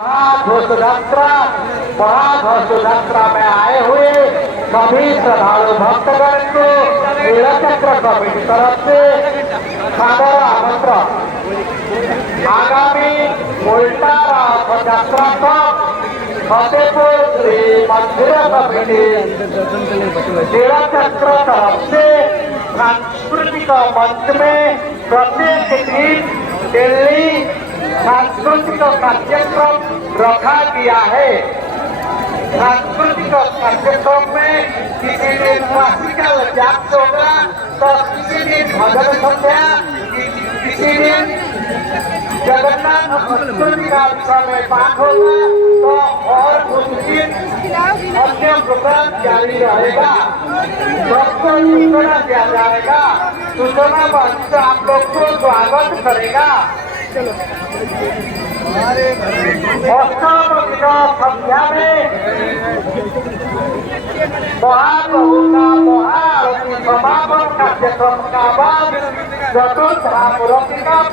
महाघोष यात्रा में आए हुए सभी श्रद्धालु भक्तगण को नीलचक्र कमेटी तरफ से सादर आमंत्रण। आगामी उल्टा रथ यात्रा तक फतेहपुर श्री मंदिर कमेटी नीलचक्र तरफ से सांस्कृतिक मंच में प्रत्येक दिन दिल्ली सांस्कृतिक कार्यक्रम रखा गया है। सांस्कृतिक कार्यक्रम में किसी दिन क्लासिकल डांस होगा तो किसी दिन भजन संध्या, किसी दिन जगन्नाथ संस्कृति का विषय में बात होगा तो और कुछ दिन अन्य प्रोग्राम जारी रहेगा। सबको सूचना दिया जाएगा। सूचना मंच आप लोग को स्वागत करेगा। संध्या में महाप्रभु का महाआरती समापन कार्यक्रम का बाद चतुर्थ महापुरुष का